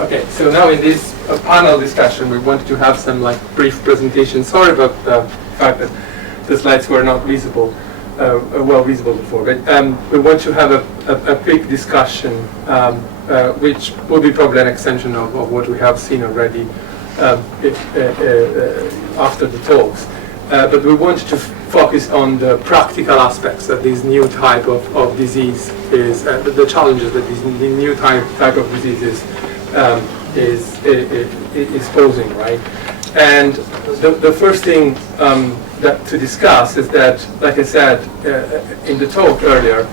Okay, so now in this panel discussion, we wanted to have some brief presentation. Sorry about the fact that the slides were not visible, well visible before, but we want to have a quick discussion, which will be probably an extension of what we have seen already after the talks. But we wanted to focus on the practical aspects that this new type of disease is, the challenges that this new type of disease is posing, right? And the first thing that to discuss is that, like I said in the talk earlier,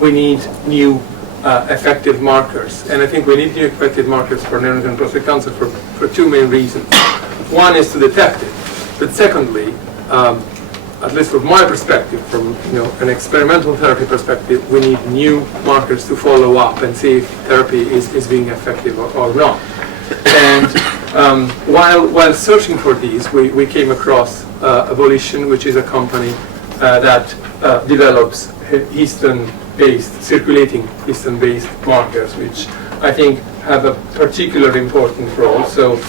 we need new effective markers, and I think we need new effective markers for neuroendocrine prostate cancer for two main reasons. One is to detect it, but secondly, at least from my perspective, from an experimental therapy perspective, we need new markers to follow up and see if therapy is being effective or not. And while searching for these, we came across Volition, which is a company that develops histone-based, circulating histone-based markers, which I think have a particularly important role. So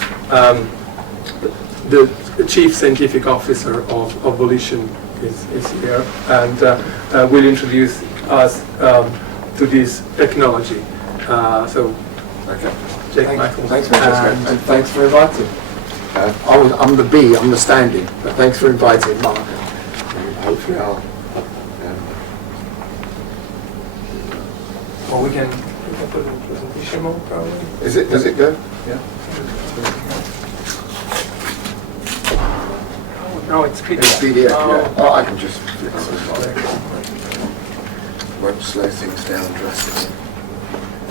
the Chief Scientific Officer of Volition is here, and will introduce us to this technology. Okay. Thanks, Francesco, and thanks for inviting. I'm the B, I'm the standing, but thanks for inviting Mark. And hopefully I'll. Well, we can put in presentation mode probably. Does it go? Yeah. No, it's PDF. It's PDF, yeah. Oh, I can just fix this. Won't slow things down drastically.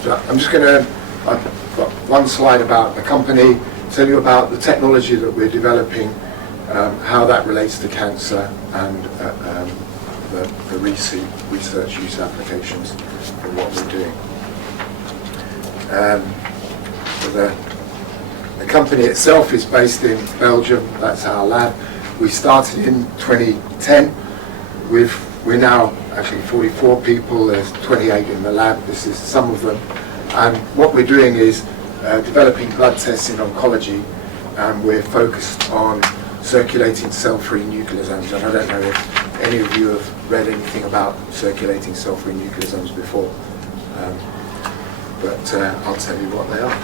So I'm just going to, I've got one slide about the company, tell you about the technology that we're developing, how that relates to cancer, and the research use applications for what we're doing. The company itself is based in Belgium. That's our lab. We started in 2010. We're now actually 44 people. There's 28 in the lab. This is some of them. And what we're doing is developing blood tests in oncology, and we're focused on circulating cell-free nucleosomes. And I don't know if any of you have read anything about circulating cell-free nucleosomes before, but I'll tell you what they are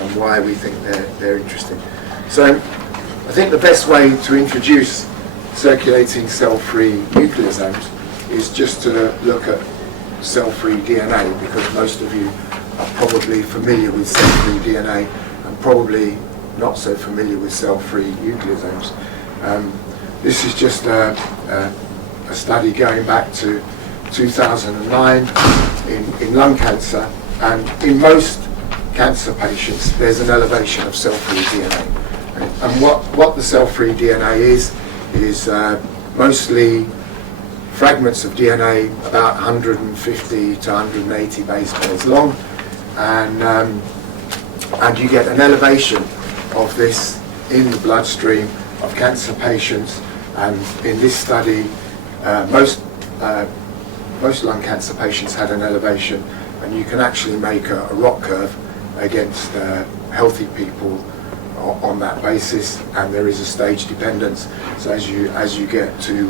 and why we think they're interesting. So I think the best way to introduce circulating cell-free nucleosomes is just to look at cell-free DNA, because most of you are probably familiar with cell-free DNA and probably not so familiar with cell-free nucleosomes. This is just a study going back to 2009 in lung cancer, and in most cancer patients there's an elevation of cell-free DNA. And what the cell-free DNA is mostly fragments of DNA about 150 to 180 base pairs long, and you get an elevation of this in the bloodstream of cancer patients. And in this study, most lung cancer patients had an elevation, and you can actually make a ROC curve against healthy people on that basis, and there is a stage dependence. So as you get to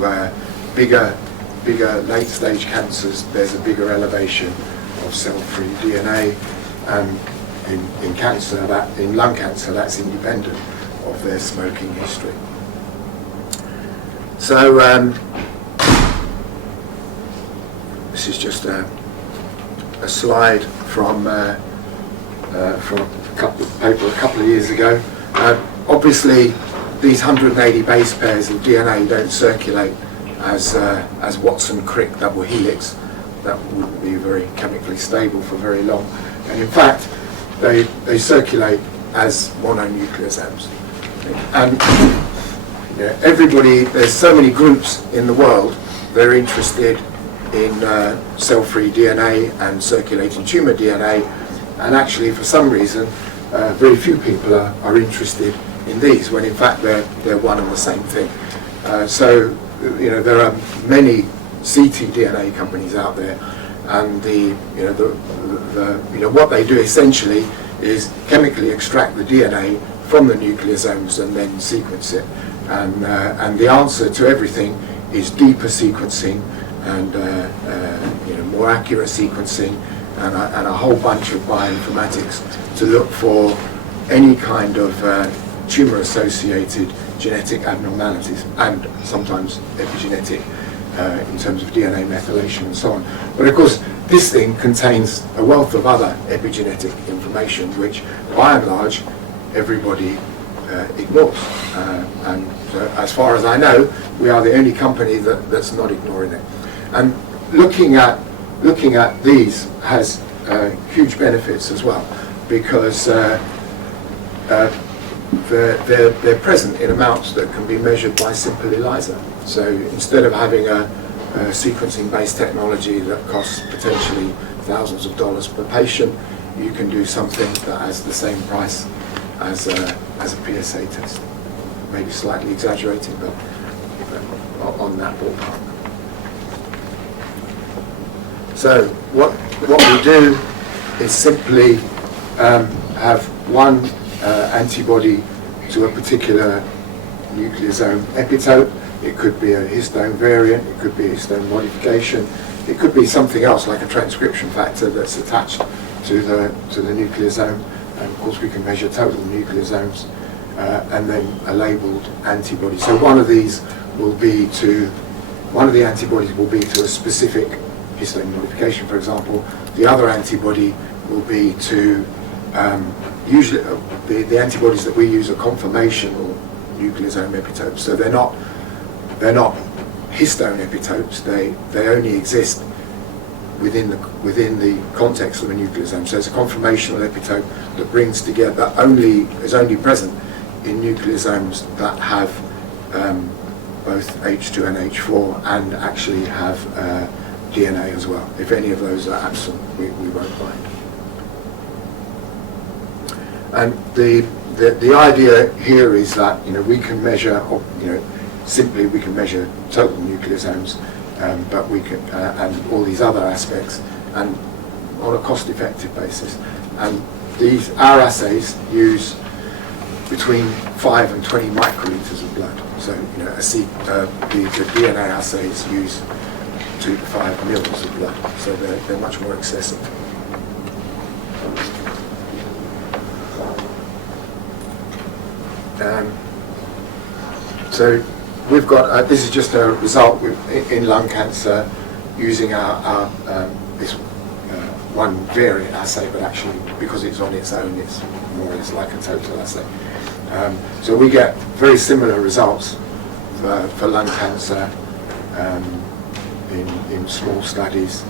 bigger late stage cancers, there's a bigger elevation of cell-free DNA, and in cancer, in lung cancer, that's independent of their smoking history. So this is just a slide from a couple of years ago. Obviously, these 180 base pairs of DNA don't circulate as Watson-Crick double helix. That wouldn't be very chemically stable for very long. And in fact, they circulate as mononucleosomes. And everybody, there's so many groups in the world, they're interested in cell-free DNA and circulating tumor DNA, and actually for some reason very few people are interested in these, when in fact they're one and the same thing. So there are many ctDNA companies out there, and what they do essentially is chemically extract the DNA from the nucleosomes and then sequence it. And the answer to everything is deeper sequencing and more accurate sequencing and a whole bunch of bioinformatics to look for any kind of tumor-associated genetic abnormalities and sometimes epigenetic in terms of DNA methylation and so on. But of course, this thing contains a wealth of other epigenetic information which, by and large, everybody ignores. And as far as I know, we are the only company that's not ignoring it. And looking at these has huge benefits as well, because they're present in amounts that can be measured by simple ELISA. So instead of having a sequencing-based technology that costs potentially thousands of dollars per patient, you can do something that has the same price as a PSA test. Maybe slightly exaggerating, but on that ballpark. So what we do is simply have one antibody to a particular nucleosome epitope. It could be a histone variant, it could be a histone modification, it could be something else like a transcription factor that's attached to the nucleosome. And of course we can measure total nucleosomes and then a labeled antibody. So one of the antibodies will be to a specific histone modification, for example. The other antibody will be to usually the antibodies that we use are conformational nucleosome epitopes. So they're not histone epitopes. They only exist within the context of a nucleosome. So it's a conformational epitope that brings together is only present in nucleosomes that have both H2 and H4 and actually have DNA as well. If any of those are absent, we won't find. And the idea here is that we can measure, simply we can measure total nucleosomes, but we can and all these other aspects, and on a cost-effective basis. And our assays use between 5 and 20 microliters of blood. So the DNA assays use 2 to 5 mils of blood. So they're much more excessive. So we've got, this is just a result in lung cancer using our this one variant assay, but actually because it's on its own, it's more or less like a total assay. So we get very similar results for lung cancer in small studies,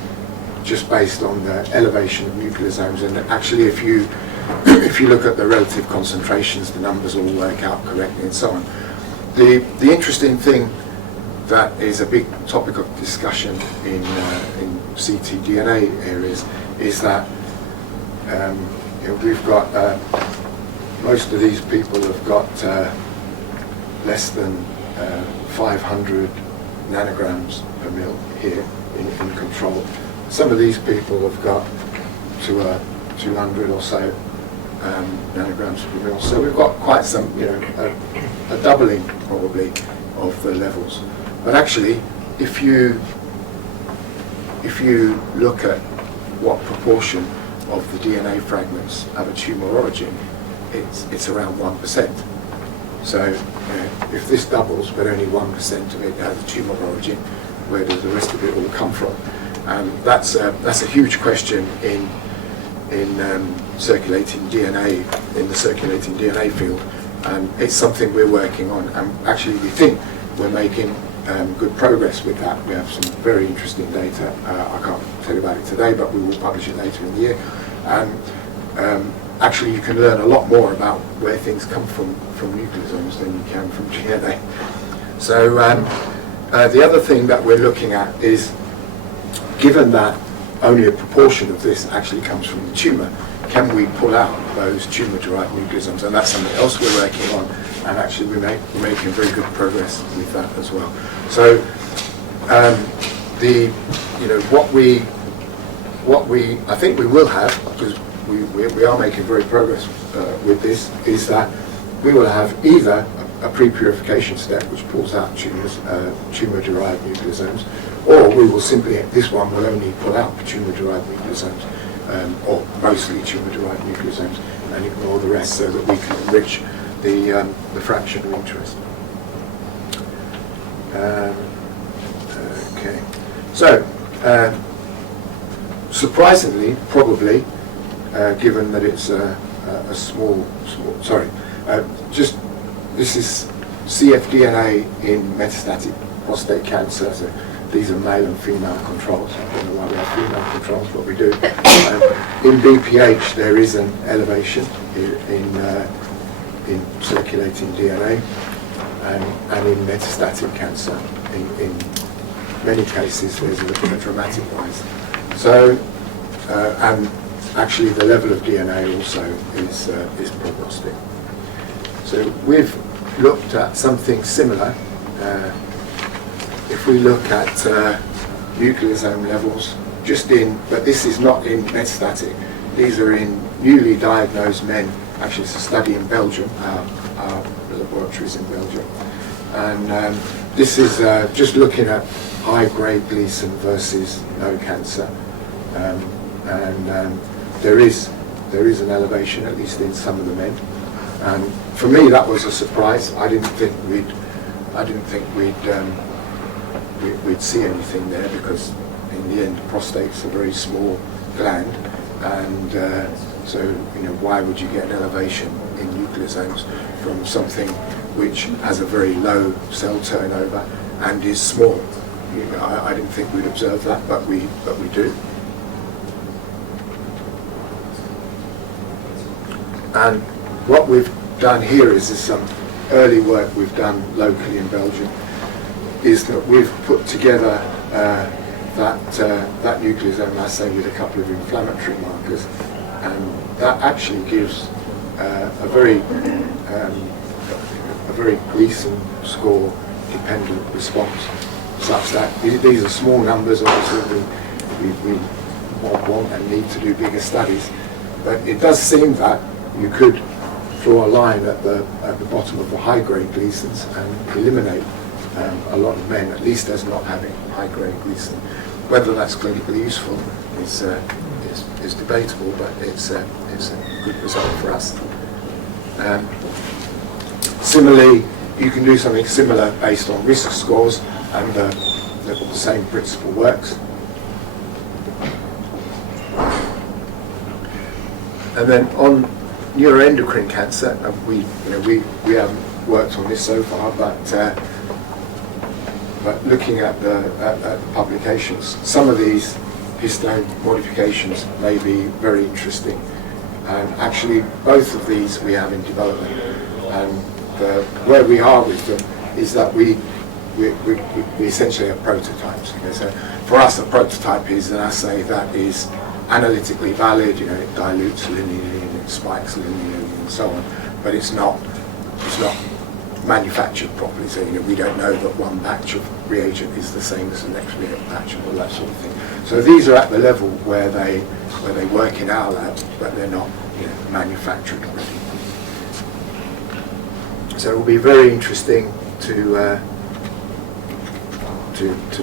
just based on the elevation of nucleosomes. And actually, if you look at the relative concentrations, the numbers all work out correctly and so on. The interesting thing that is a big topic of discussion in ctDNA areas is that we've got most of these people have got less than 500 nanograms per mil here in control. Some of these people have got to 200 or so nanograms per mil. So we've got quite some, a doubling probably of the levels. But actually, if you look at what proportion of the DNA fragments have a tumor origin, it's around 1%. So if this doubles, but only 1% of it has a tumor origin, where does the rest of it all come from? That's a huge question in circulating DNA, in the circulating DNA field. It's something we're working on, and actually we think we're making good progress with that. We have some very interesting data. I can't tell you about it today, but we will publish it later in the year. Actually, you can learn a lot more about where things come from nucleosomes than you can from DNA. So the other thing that we're looking at is, given that only a proportion of this actually comes from the tumor, can we pull out those tumor-derived nucleosomes? And that's something else we're working on, and actually we're making very good progress with that as well. So what we I think we will have, because we are making very progress with this, is that we will have either a pre-purification step which pulls out tumours, tumour-derived nucleosomes, or we will simply, this one will only pull out tumour-derived nucleosomes, or mostly tumour-derived nucleosomes, and ignore the rest so that we can enrich the fraction of interest. Okay, so surprisingly, probably, given that it's a small, just this is cfDNA in metastatic prostate cancer. So these are male and female controls. I don't know why we have female controls, but we do. In BPH, there is an elevation in circulating DNA, and in metastatic cancer, in many cases, there's a dramatic rise. So, and actually, the level of DNA also is prognostic. So we've looked at something similar. If we look at nucleosome levels, but this is not in metastatic. These are in newly diagnosed men. Actually, it's a study in Belgium, our laboratories in Belgium. And this is just looking at high-grade Gleason versus no cancer. There is an elevation, at least in some of the men. And for me, that was a surprise. I didn't think we'd see anything there, because in the end, prostate's a very small gland, and so why would you get an elevation in nucleosomes from something which has a very low cell turnover and is small? I didn't think we'd observe that, but we do. And what we've done here is some early work we've done locally in Belgium, is that we've put together that nucleosome assay with a couple of inflammatory markers, and that actually gives a very Gleason score dependent response, such that these are small numbers. Obviously, we want and need to do bigger studies, but it does seem that you could draw a line at the bottom of the high-grade Gleasons and eliminate a lot of men, at least as not having high-grade Gleason. Whether that's clinically useful is debatable, but it's a good result for us. Similarly, you can do something similar based on risk scores, and the same principle works. And then on neuroendocrine cancer, we haven't worked on this so far, but looking at the publications, some of these histone modifications may be very interesting. And actually, both of these we have in development. And where we are with them is that we essentially have prototypes. So for us, a prototype is an assay that is analytically valid. It dilutes linearly and it spikes linearly and so on, but it's not manufactured properly. So we don't know that one batch of reagent is the same as the next batch and all that sort of thing. So these are at the level where they work in our lab, but they're not manufactured already. So it will be very interesting to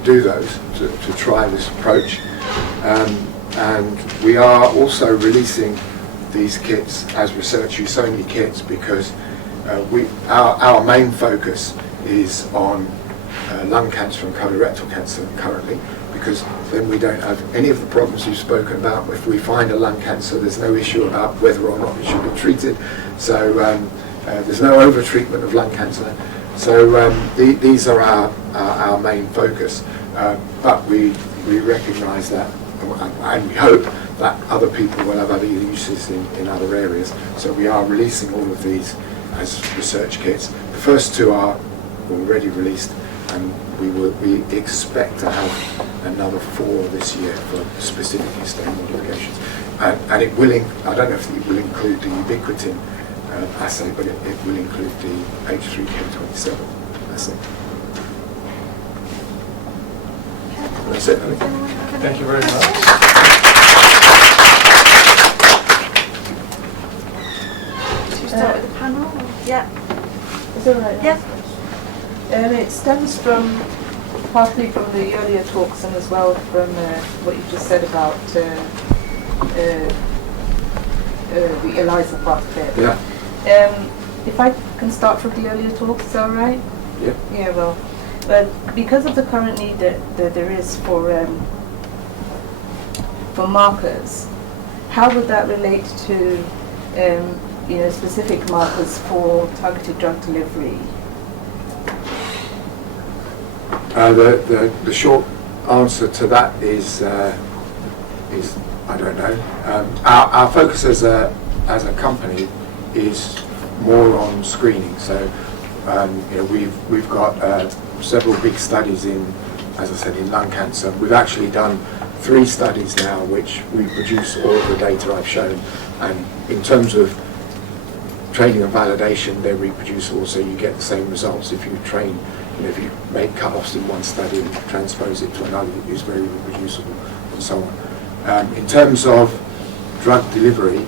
do those, to try this approach. And we are also releasing these kits as research use only kits, because our main focus is on lung cancer and colorectal cancer currently, because then we don't have any of the problems you've spoken about. If we find a lung cancer, there's no issue about whether or not it should be treated. So there's no over-treatment of lung cancer. So these are our main focus. But we recognise that, and we hope that other people will have other uses in other areas. So we are releasing all of these as research kits. The first two are already released, and we expect to have another 4 this year for specific histone modifications. And it will, I don't know if it will include the ubiquitin assay, but it will include the H3K27 assay. That's it, I think. Thank you very much. start with the panel? Yeah. Is that right? Yeah. It stems from partly from the earlier talks and as well from what you just said about the ELISA part of it. Yeah. If I can start from the earlier talks, is that all right? Yeah. Yeah, well, because of the current need that there is for markers, how would that relate to specific markers for targeted drug delivery? The short answer to that is I don't know. Our focus as a company is more on screening. So we've got several big studies in, as I said, in lung cancer. We've actually done 3 studies now which reproduce all of the data I've shown, and in terms of training and validation, they're reproducible, so you get the same results. If you train, if you make cut-offs in one study and transpose it to another, it's very reproducible, and so on. In terms of drug delivery,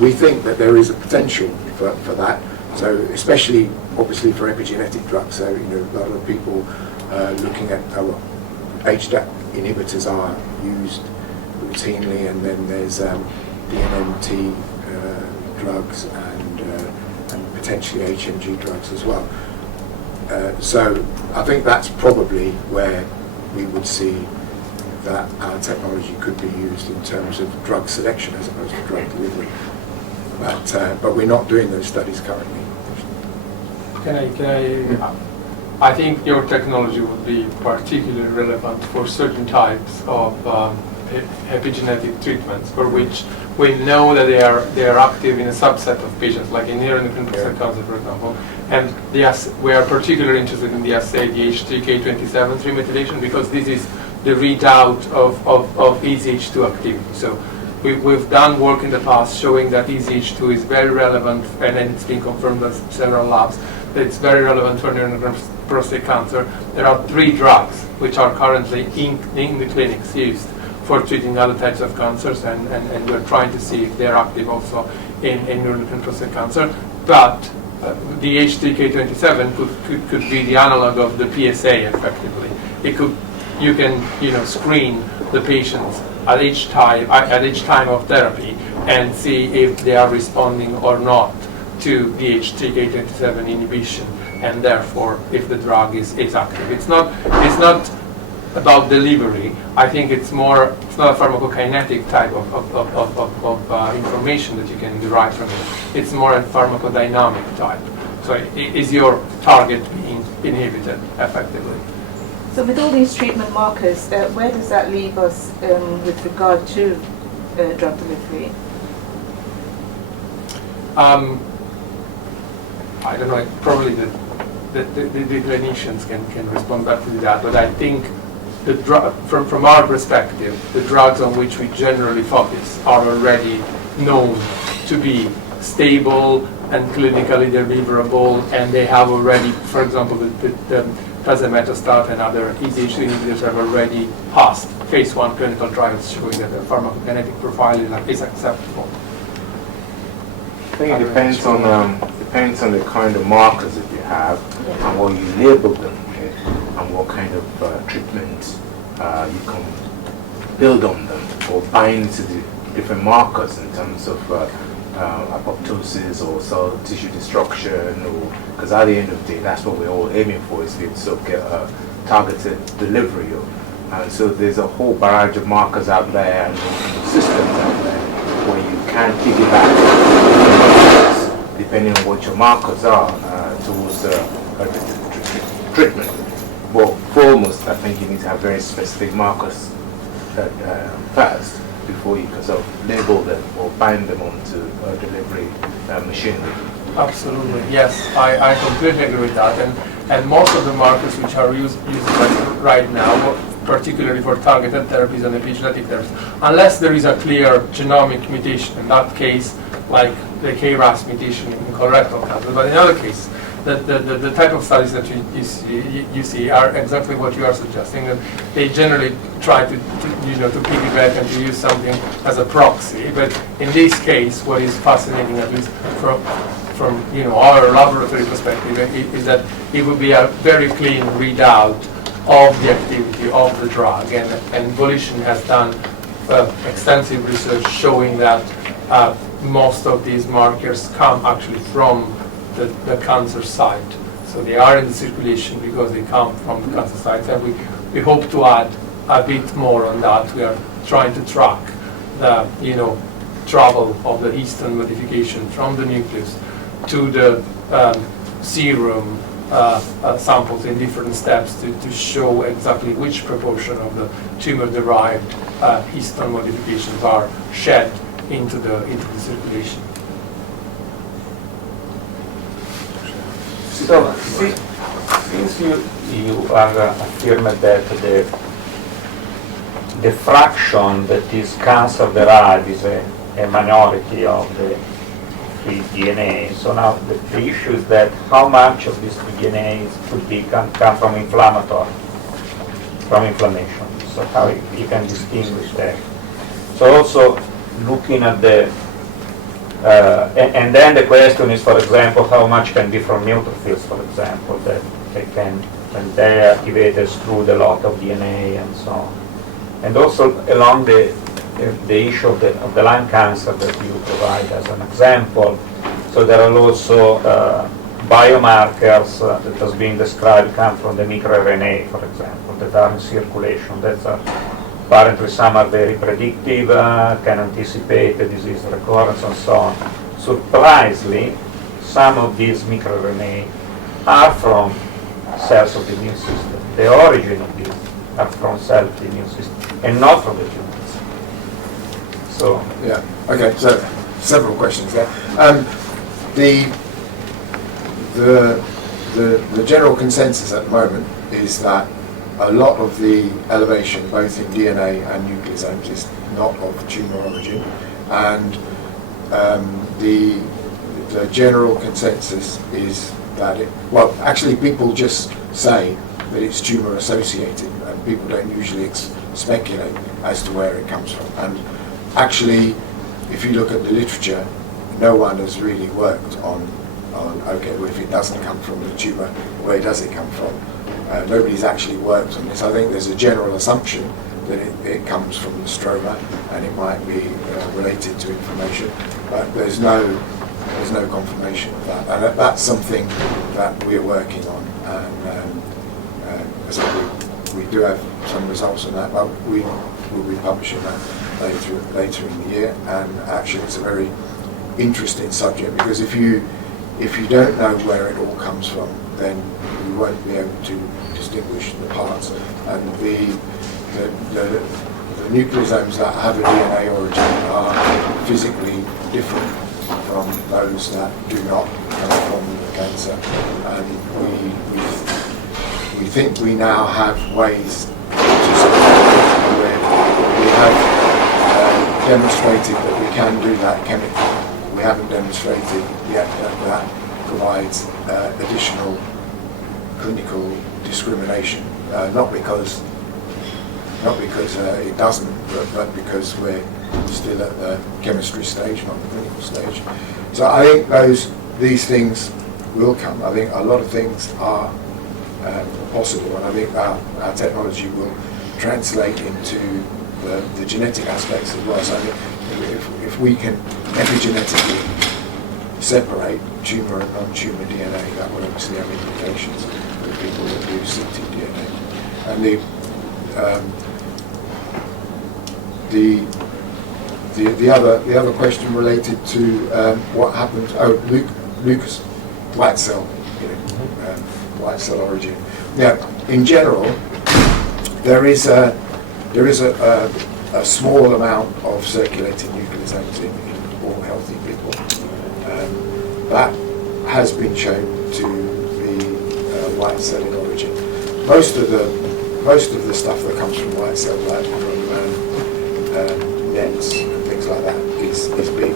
we think that there is a potential for that. So especially, obviously, for epigenetic drugs. So a lot of people looking at HDAC inhibitors are used routinely, and then there's DNMT drugs and potentially HMG drugs as well. So I think that's probably where we would see that our technology could be used in terms of drug selection as opposed to drug delivery. But we're not doing those studies currently. I think your technology would be particularly relevant for certain types of epigenetic treatments for which we know that they are active in a subset of patients, like in neuroendocrine prostate cancer, for example. And we are particularly interested in the assay, the H3K27 methylation, because this is the readout of EZH2 activity. So we've done work in the past showing that EZH2 is very relevant, and then it's been confirmed by several labs that it's very relevant for neuroendocrine prostate cancer. There are 3 drugs which are currently in the clinics used for treating other types of cancers, and we're trying to see if they're active also in neuroendocrine prostate cancer. But the H3K27 could be the analog of the PSA effectively. You can screen the patients at each time of therapy and see if they are responding or not to the H3K27 inhibition, and therefore if the drug is active. It's not about delivery. I think it's not a pharmacokinetic type of information that you can derive from it. It's more a pharmacodynamic type. So is your target being inhibited effectively? So with all these treatment markers, where does that leave us with regard to drug delivery? I don't know, probably the clinicians can respond better to that, but I think from our perspective, the drugs on which we generally focus are already known to be stable and clinically deliverable, and they have already, for example, the tazemetostat and other EZH2 inhibitors have already passed phase 1 clinical trials showing that the pharmacokinetic profile is acceptable. I think it depends on the kind of markers that you have and what you label them with, and what kind of treatment you can build on them or bind to the different markers in terms of apoptosis or cell tissue destruction, or because at the end of the day, that's what we're all aiming for, is to sort of get a targeted delivery of. And so there's a whole barrage of markers out there and systems out there where you can piggyback depending on what your markers are towards treatment. But foremost, I think you need to have very specific markers first before you can sort of label them or bind them onto a delivery machinery. Absolutely, yes, I completely agree with that. And most of the markers which are used right now, particularly for targeted therapies and epigenetic therapies, unless there is a clear genomic mutation, in that case, like the KRAS mutation in colorectal cancer, but in other cases, the type of studies that you see are exactly what you are suggesting, and they generally try to piggyback and to use something as a proxy. But in this case, what is fascinating, at least from our laboratory perspective, is that it would be a very clean readout of the activity of the drug, and Volition has done extensive research showing that most of these markers come actually from the cancer site. So they are in the circulation because they come from the cancer site, and we hope to add a bit more on that. We are trying to track the travel of the histone modification from the nucleus to the serum samples in different steps to show exactly which proportion of the tumor-derived histone modifications are shed into the circulation. So, since you are affirmed that the fraction that is cancer derived is a minority of the free DNA, so now the issue is that how much of this DNA could come from inflammation. So how you can distinguish that. So also looking at the and then the question is, for example, how much can be from neutrophils, for example, that they can, when they are activated through the lot of DNA and so on. And also along the issue of the lung cancer that you provide as an example. So there are also biomarkers that has been described come from the microRNA, for example, that are in circulation. That's apparently some are very predictive, can anticipate the disease recurrence and so on. Surprisingly, some of these microRNA are from cells of the immune system. The origin of these are from cells of the immune system and not from the tumors. So yeah, okay. So several questions there. The general consensus at the moment is that a lot of the elevation, both in DNA and nucleosomes, is not of tumor origin, and the general consensus is that actually people just say that it's tumor associated, and people don't usually speculate as to where it comes from. And actually, if you look at the literature, no one has really worked on okay, well, if it doesn't come from the tumor, where does it come from? Nobody's actually worked on this. I think there's a general assumption that it comes from the stroma and it might be related to inflammation, but there's no confirmation of that. And that's something that we're working on. And as I said, we do have some results on that, but we will be publishing that later in the year. And actually, it's a very interesting subject, because if you don't know where it all comes from, then you won't be able to distinguish the parts. And the nucleosomes that have a DNA origin are physically different from those that do not come from the cancer. And we think we now have ways to support where we have demonstrated that we can do that chemically. We haven't demonstrated yet that provides additional clinical discrimination, not because it doesn't, but because we're still at the chemistry stage, not the clinical stage. So I think these things will come. I think a lot of things are possible, and I think our technology will translate into the genetic aspects as well. So I think if we can epigenetically separate tumor and non-tumor DNA, that will obviously have implications for the people that do ctDNA. And the other question related to what happened. Oh, Lucas, white cell, white cell origin. Now, in general, there is a small amount of circulating nucleosomes in all healthy people. That has been shown to be white cell in origin. Most of the stuff that comes from white cell, like from nets and things like that, is big.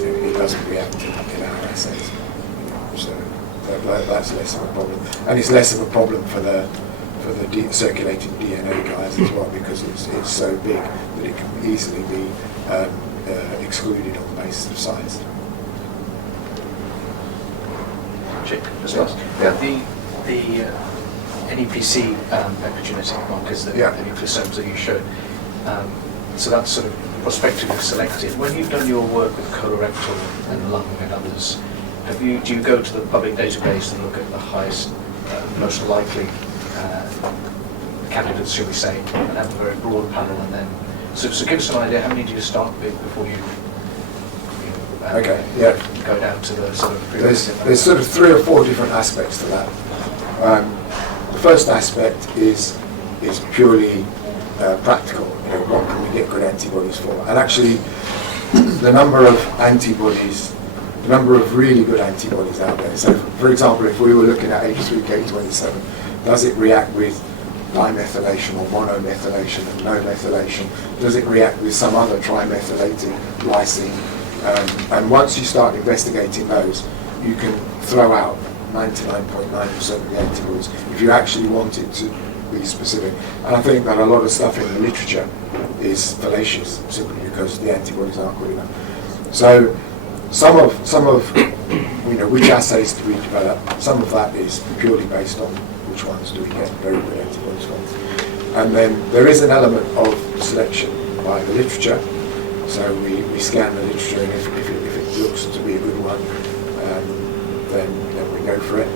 It doesn't react in our assays. So that's less of a problem, and it's less of a problem for the circulating DNA guys as well, because it's so big that it can easily be excluded on the basis of size. The NEPC epigenetic markers, the nucleosomes that you showed, so that's sort of prospectively selected. When you've done your work with colorectal and lung and others, do you go to the public database and look at the highest, most likely candidates, shall we say, and have a very broad panel, and then so give us an idea, how many do you start with before you go down to the sort of there's sort of 3 or 4 different aspects to that. The first aspect is purely practical. What can we get good antibodies for? And actually, the number of antibodies, the number of really good antibodies out there. So, for example, if we were looking at H3K27, does it react with dimethylation or monomethylation and no methylation? Does it react with some other trimethylating lysine? And once you start investigating those, you can throw out 99.9% of the antibodies if you actually want it to be specific. And I think that a lot of stuff in the literature is fallacious simply because the antibodies aren't good enough. So some of which assays do we develop, some of that is purely based on which ones do we get very good antibodies from. And then there is an element of selection by the literature. So we scan the literature, and if it looks to be a good one, then we go for it.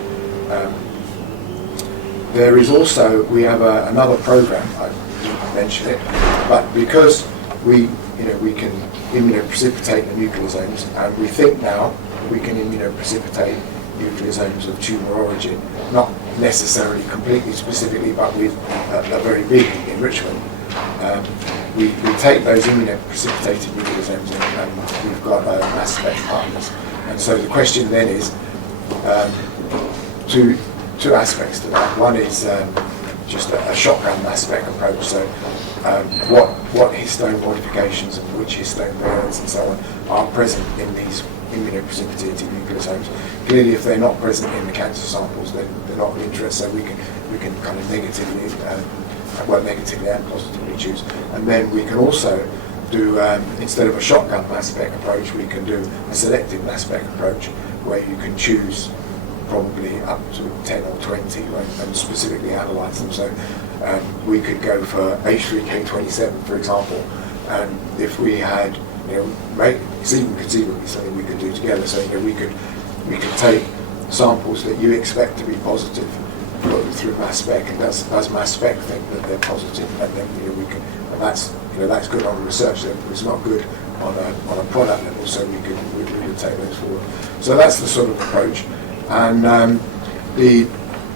There is also, we have another program, I didn't mention it, but because we can immunoprecipitate the nucleosomes, and we think now we can immunoprecipitate nucleosomes of tumor origin, not necessarily completely specifically, but with a very big enrichment. We take those immunoprecipitated nucleosomes and we've got mass spec partners. And so the question then is, two aspects to that. One is just a shotgun mass spec approach. So what histone modifications and which histone variants and so on are present in these immunoprecipitated nucleosomes. Clearly, if they're not present in the cancer samples, then they're not of interest. So we can kind of negatively and positively choose. And then we can also do, instead of a shotgun mass spec approach, we can do a selective mass spec approach where you can choose probably up to 10 or 20 and specifically analyze them. So we could go for H3K27, for example, and if we had, it's even conceivably something we could do together. So we could take samples that you expect to be positive, put them through mass spec, and does mass spec think that they're positive, and then we can, and that's good on a research level. It's not good on a product level, so we could take those forward. So that's the sort of approach. And the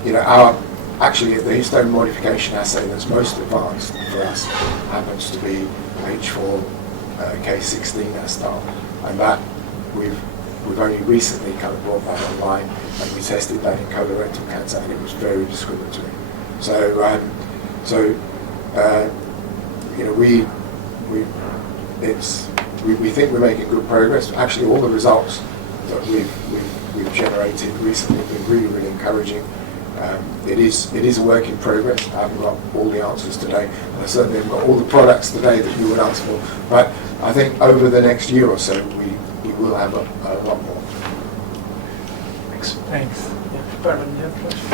histone modification assay that's most advanced for us happens to be H4K16 Astar, and that we've only recently kind of brought that online, and we tested that in colorectal cancer, and it was very discriminatory. We think we're making good progress. Actually, all the results that we've generated recently have been really, really encouraging. It is a work in progress. I haven't got all the answers today, and I certainly haven't got all the products today that you would ask for. But I think over the next year or so, we will have a lot more. Thanks. Pardon, you have a question?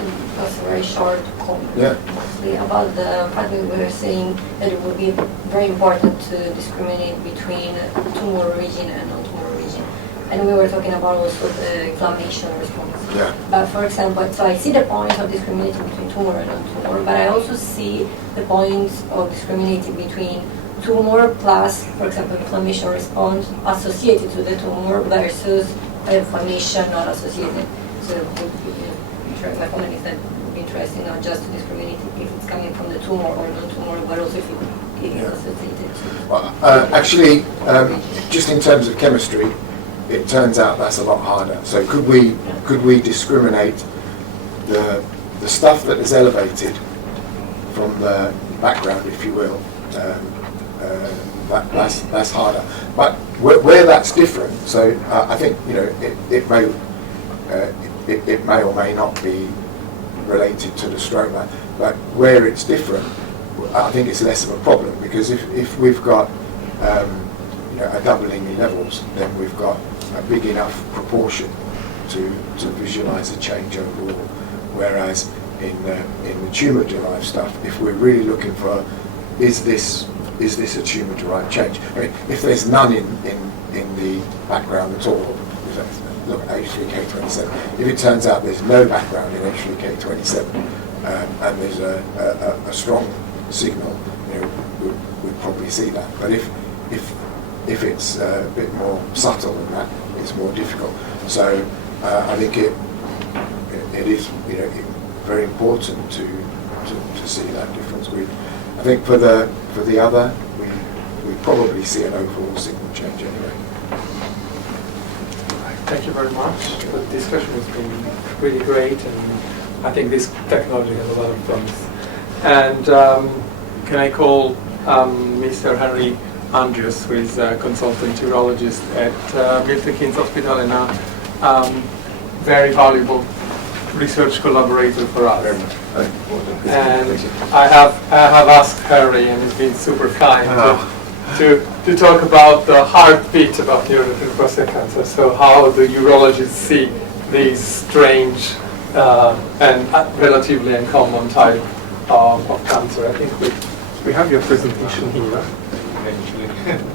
It was a very short comment, Yeah. mostly about the fact that we were saying that it would be very important to discriminate between tumor origin and non-tumor origin. And we were talking about also the inflammation response. Yeah. But for example, so I see the point of discriminating between tumor and non-tumor, but I also see the point of discriminating between tumor plus, for example, inflammation response associated to the tumor versus inflammation not associated. So my comment is that it would be interesting not just to discriminate if it's coming from the tumor or non-tumor, but also if it is associated. Well, actually, just in terms of chemistry, it turns out that's a lot harder. So could we discriminate the stuff that is elevated from the background, if you will? That's harder. But where that's different, so I think it may it may or may not be related to the stroma, but where it's different, I think it's less of a problem, because if we've got a doubling in levels, then we've got a big enough proportion to visualize a change overall. Whereas in the tumor-derived stuff, if we're really looking for, is this a tumor-derived change? I mean, if there's none in the background at all, look at H3K27. If it turns out there's no background in H3K27 and there's a strong signal, we'd probably see that. But if it's a bit more subtle than that, it's more difficult. So I think it is very important to see that difference. I think for the other, we probably see an overall signal change anyway. Thank you very much. The discussion has been really great, and I think this technology has a lot of promise. And can I call Mr. Henry Andrews, who is a consultant urologist at Milton Keynes Hospital and a very valuable research collaborator for us. And I have asked Harry, and he's been super kind to talk about the heartbeat about neuroendocrine prostate cancer. So how the urologists see these strange and relatively uncommon type of cancer. I think we have your presentation here. Thank you.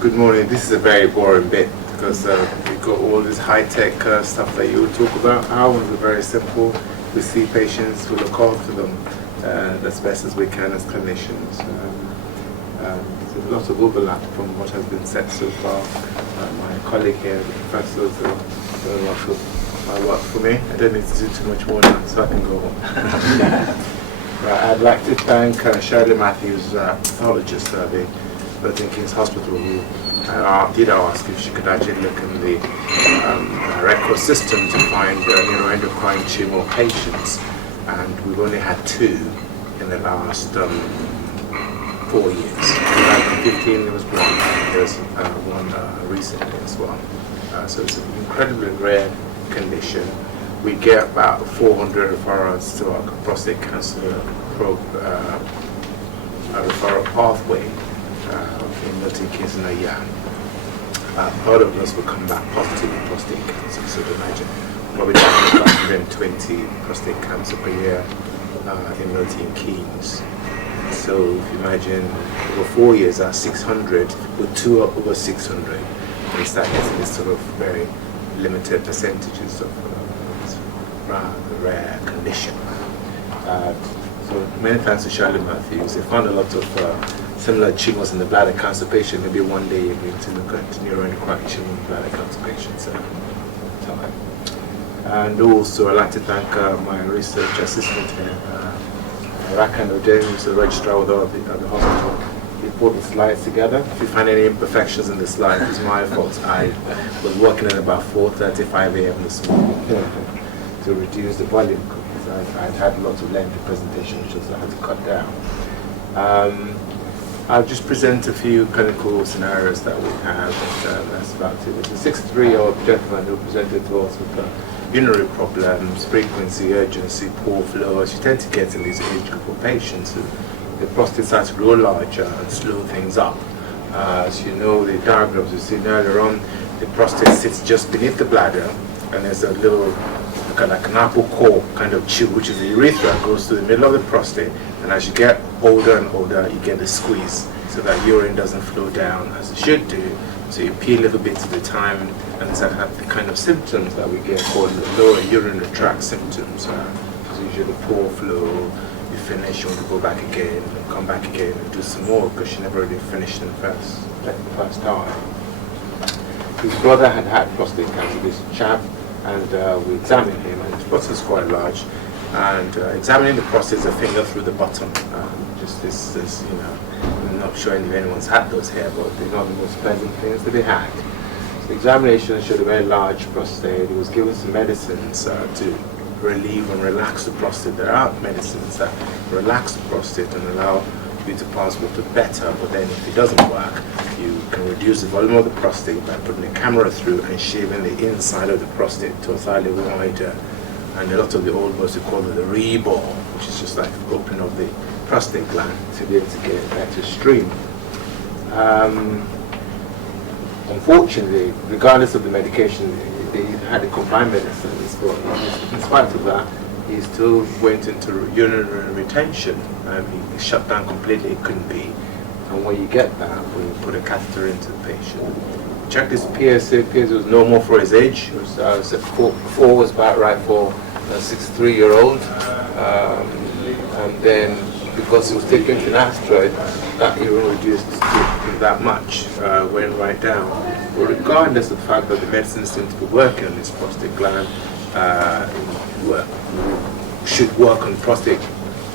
Good morning. This is a very boring bit because we've got all this high-tech stuff that you would talk about. Our ones are very simple. We see patients, we look after them as best as we can as clinicians. There's a lot of overlap from what has been said so far. My colleague here, the professor, has done a lot of my work for me. I don't need to do too much more now, so I can go home. Right, I'd like to thank Shirley Matthews, pathologist at the Milton Keynes Hospital, who did ask if she could actually look in the record system to find neuroendocrine tumor patients, and we've only had 2 in the last 4 years. 2015 there was 1, there's one recently as well. So it's an incredibly rare condition. We get about 400 referrals to our prostate cancer referral pathway in Milton Keynes in a year. Part of us will come back positive with prostate cancer, so imagine probably talking about 120 prostate cancer per year in Milton Keynes. So if you imagine over 4 years, that's 600, with 2 over 600, and start getting this sort of very limited percentages of rather rare condition. So many thanks to Shirley Matthews. They found a lot of similar tumors in the bladder cancer patient. Maybe one day you're going to look at neuroendocrine tumor in bladder cancer patients. And also I'd like to thank my research assistant here, Rakan O'Day, who's the registrar at the hospital. He put the slides together. If you find any imperfections in the slide, it's my fault. I was working at about 4:35 a.m. this morning to reduce the volume because I'd had lots of lengthy presentations which I had to cut down. I'll just present a few clinical scenarios that we have. That's about it. It's a 63-year-old gentleman who presented to us with urinary problems, frequency, urgency, poor flow, as you tend to get in these age group of patients. The prostate starts to grow larger and slow things up. As you know, the diagrams you've seen earlier on, the prostate sits just beneath the bladder, and there's a little kind of like an apple core kind of tube, which is the urethra, goes to the middle of the prostate, and as you get older and older, you get the squeeze, so that urine doesn't flow down as it should do. So you pee a little bit at a time, and so have the kind of symptoms that we get called the lower urinary tract symptoms. It's usually poor flow. You finish, you want to go back again, and come back again and do some more because you never really finished in the first time. His brother had prostate cancer, this chap, and we examined him, and his prostate is quite large. And examining the prostate is a finger through the bottom, just this I'm not sure if anyone's had those here, but they're not the most pleasant things to be had. So the examination showed a very large prostate. He was given some medicines to relieve and relax the prostate. There are medicines that relax the prostate and allow you to pass water better, but then if it doesn't work, you can reduce the volume of the prostate by putting a camera through and shaving the inside of the prostate to a slightly wider. And a lot of the old ones, they call it the rebore, which is just like opening of the prostate gland to be able to get a better stream. Unfortunately, regardless of the medication, they had to combine medicines, but in spite of that, he still went into urinary retention. He shut down completely, it couldn't be. And when you get that, we put a catheter into the patient. Checked his PSA. PSA was normal for his age. It was, four was about right for a 63-year-old. And then, because he was taking finasteride, that even reduced that much, went right down. But regardless of the fact that the medicine seemed to be working on his prostate gland, should work on prostate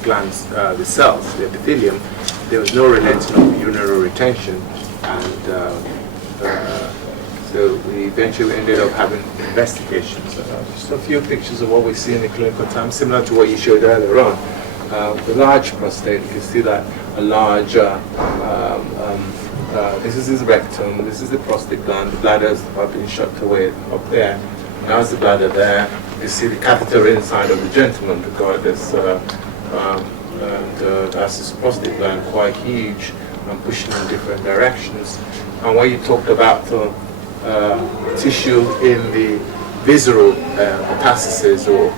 glands, the cells, the epithelium, there was no relenting of urinary retention, and so we eventually ended up having investigations. Just a few pictures of what we see in the clinical time, similar to what you showed earlier on. The large prostate, you can see that a large, this is his rectum, this is the prostate gland, the bladders are being shut away up there. Now it's the bladder there. You see the catheter inside of the gentleman, regardless, and that's his prostate gland, quite huge and pushing in different directions. And when you talked about tissue in the visceral metastases or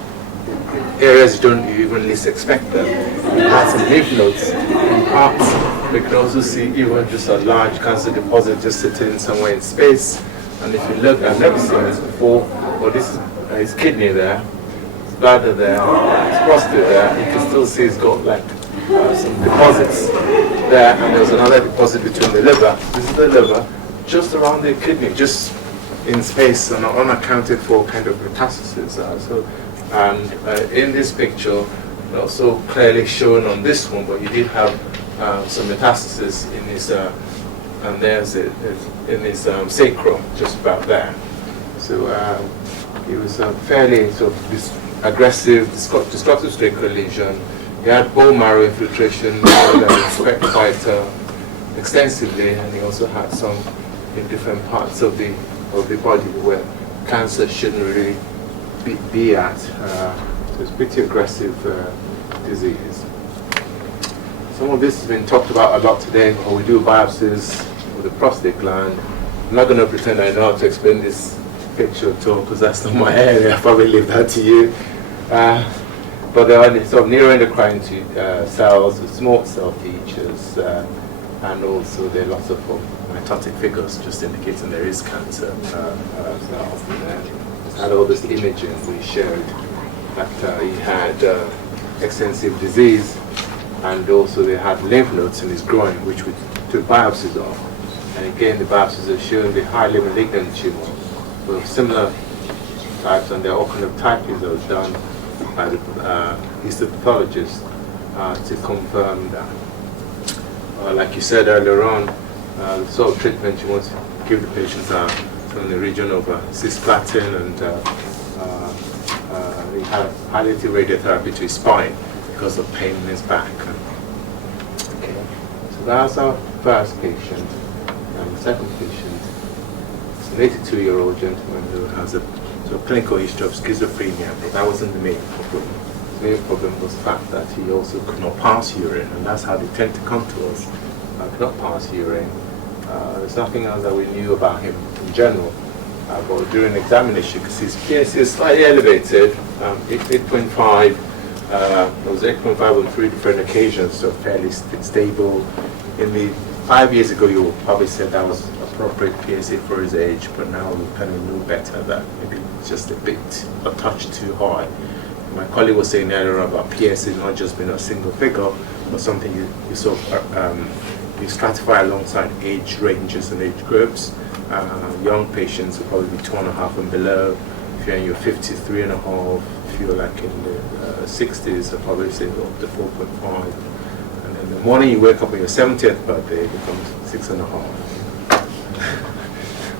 areas you don't even least expect them, you have some lymph nodes in parts. We can also see even just a large cancer deposit just sitting somewhere in space. And if you look, I've never seen this before, but this is his kidney there, his bladder there, his prostate there. You can still see he's got like some deposits there, and there's another deposit between the liver. This is the liver, just around the kidney, just in space and unaccounted for kind of metastasis. And in this picture, also clearly shown on this one, but you did have some metastasis in his, and there's it in his sacrum, just about there. So he was fairly sort of aggressive, destructive structural lesion. He had bone marrow infiltration quite extensively, and he also had some in different parts of the body where cancer shouldn't really be at. So it's pretty aggressive disease. Some of this has been talked about a lot today. When we do biopsies of the prostate gland, I'm not going to pretend I know how to explain this picture at all, because that's not my area. I'll probably leave that to you. But there are sort of neuroendocrine cells with small cell features, and also there are lots of mitotic figures, just indicating there is cancer cells. And all this imaging we showed that he had extensive disease, and also they had lymph nodes in his groin, which we took biopsies of. And again, the biopsies have shown the highly malignant tumor with similar types, and they're all kind of types that was done by the histopathologist to confirm that. Like you said earlier on, the sort of treatment you want to give the patients are from the region of cisplatin, and he had palliative radiotherapy to his spine because of pain in his back. Okay, so that's our first patient. And the second patient is an 82-year-old gentleman who has a sort of clinical history of schizophrenia, but that wasn't the main problem. The main problem was the fact that he also could not pass urine, and that's how they tend to come to us. Could not pass urine. There's nothing else that we knew about him in general. But during examination, you can see his PSA is slightly elevated, 8.5. It was 8.5 on 3 different occasions, so fairly stable. In the 5 years ago, you would probably say that was appropriate PSA for his age, but now we kind of know better that maybe it's just a touch too high. My colleague was saying earlier about PSA not just being a single figure, but something you sort of you stratify alongside age ranges and age groups. Young patients will probably be 2.5 and below. If you're in your 50s, 3.5. If you're like in the 60s, I'll probably say up to 4.5. And then the morning you wake up on your 70th birthday, it becomes 6.5.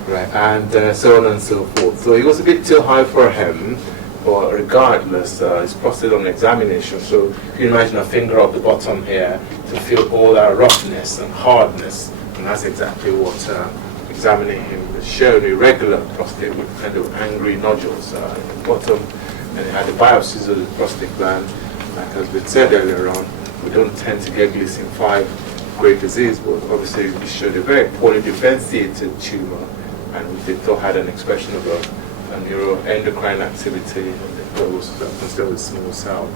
Right, and so on and so forth. So it was a bit too high for him, but regardless, it's processed on examination. So if you imagine a finger up the bottom here to feel all that roughness and hardness, and that's exactly what examining him was showing, irregular prostate with kind of angry nodules in the bottom, and he had the biopsies of the prostate gland. Like has been said earlier on, we don't tend to get glycine 5 grade disease, but obviously we showed a very poorly differentiated tumor, and we thought had an expression of a neuroendocrine activity, and it was considered a small cell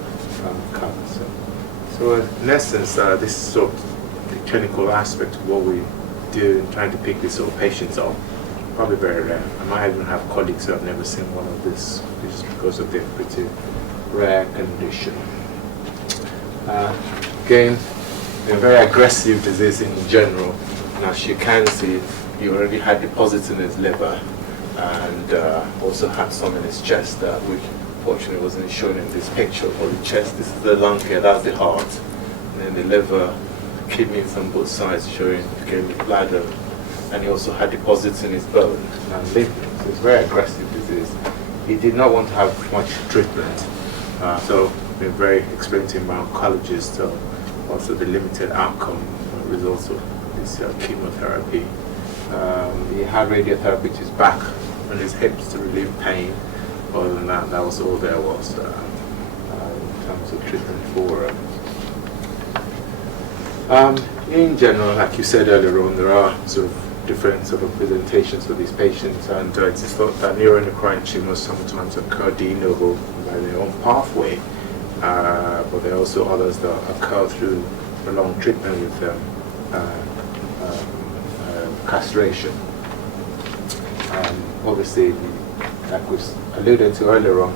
cancer. So in essence, this is sort of the clinical aspect of what we do in trying to pick these sort of patients up. Probably very rare. I might even have colleagues who have never seen one of this just because of their pretty rare condition. Again, a very aggressive disease in general, and as you can see, he already had deposits in his liver, and also had some in his chest, which fortunately wasn't shown in this picture. For the chest, this is the lung here, that's the heart, and then the liver, kidneys on both sides showing again the bladder, and he also had deposits in his bone and liver. So it's a very aggressive disease. He did not want to have much treatment, so we're very experienced in my oncologist, also the limited outcome results of this chemotherapy. He had radiotherapy to his back and his hips to relieve pain. Other than that, that was all there was in terms of treatment for him. In general, like you said earlier on, there are sort of different sort of presentations for these patients, and it's thought that neuroendocrine tumors sometimes occur de novo by their own pathway, but there are also others that occur through prolonged treatment with castration. Obviously, like we alluded to earlier on,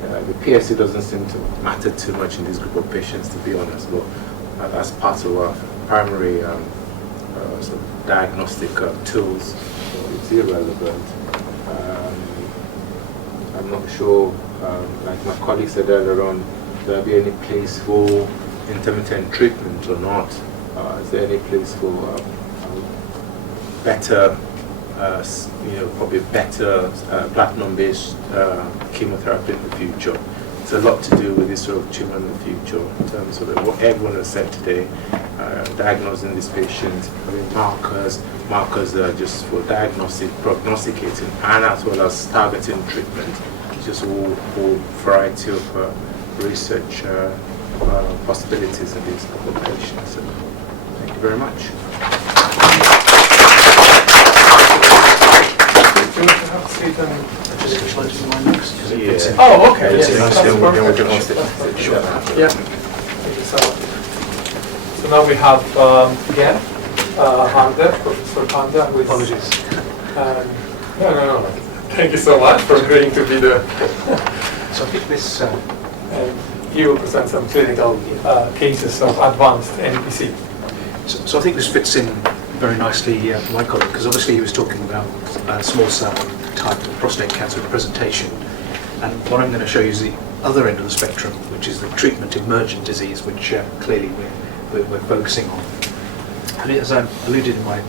the PSA doesn't seem to matter too much in this group of patients, to be honest, but that's part of our primary sort of diagnostic tools, so it's irrelevant. I'm not sure, like my colleague said earlier on, there'll be any place for intermittent treatment or not. Is there any place for better, probably better platinum-based chemotherapy in the future? It's a lot to do with this sort of tumor in the future in terms of what everyone has said today, diagnosing these patients, having markers just for diagnostic, prognosticating, and as well as targeting treatment. It's just all variety of research possibilities in these couple of patients. So, thank you very much. Do you want to have a seat and Just slide to my next. Yeah. oh, okay. Yes, Then that's we'll perfect. demonstrate. Sure. Yeah. Thank you so much. So now we have again Hande, Professor Hande with. Apologies. No. Thank you so much for agreeing to be the. So I think this, And he will present some clinical cases of advanced NEPC. so I think this fits in very nicely for my colleague, because obviously he was talking about small cell type of prostate cancer presentation, and what I'm going to show you is the other end of the spectrum, which is the treatment emergent disease, which clearly we're focusing on. And as I alluded in my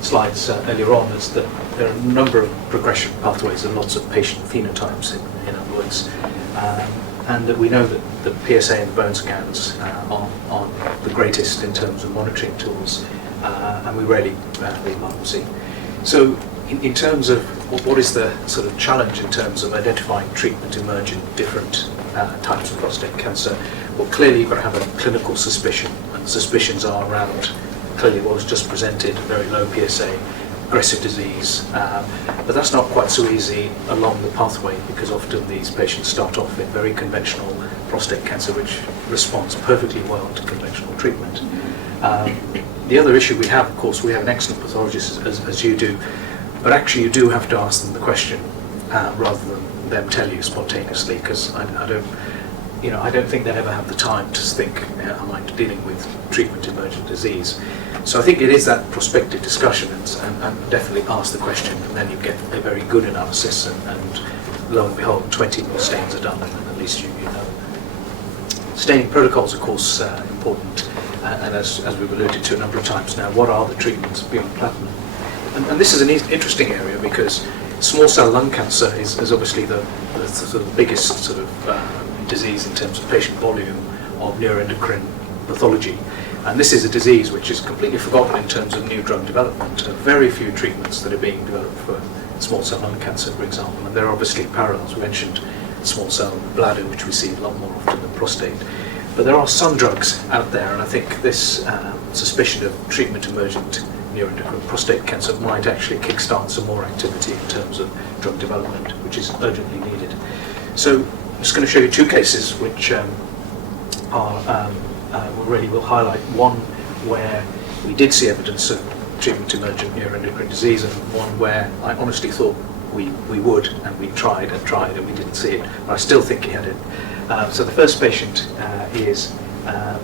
slides earlier on, is that there are a number of progression pathways and lots of patient phenotypes, in other words, and that we know that the PSA and bone scans are the greatest in terms of monitoring tools, and we rarely leave biopsy. So in terms of what is the sort of challenge in terms of identifying treatment emergent different types of prostate cancer, well, clearly you've got to have a clinical suspicion, and the suspicions are around clearly what was just presented, very low PSA, aggressive disease, but that's not quite so easy along the pathway, because often these patients start off in very conventional prostate cancer, which responds perfectly well to conventional treatment. The other issue we have, of course, we have an excellent pathologist, as you do, but actually you do have to ask them the question rather than them tell you spontaneously, because I don't think they ever have the time to think, am I dealing with treatment emergent disease? So I think it is that prospective discussion, and definitely ask the question, and then you get a very good analysis, and lo and behold, 20 more stains are done, and at least you know. Staining protocols, of course, important. And as we've alluded to a number of times now, what are the treatments beyond platinum? And this is an interesting area because small cell lung cancer is obviously the sort of biggest sort of disease in terms of patient volume of neuroendocrine pathology. And this is a disease which is completely forgotten in terms of new drug development. There are very few treatments that are being developed for small cell lung cancer, for example, and there are obviously parallels. We mentioned small cell bladder, which we see a lot more often than prostate. But there are some drugs out there, and I think this suspicion of treatment-emergent neuroendocrine prostate cancer might actually kickstart some more activity in terms of drug development, which is urgently needed. So I'm just going to show you two cases which will highlight one where we did see evidence of treatment-emergent neuroendocrine disease, and one where I honestly thought we would, and we tried and we didn't see it, but I still think he had it. So the first patient is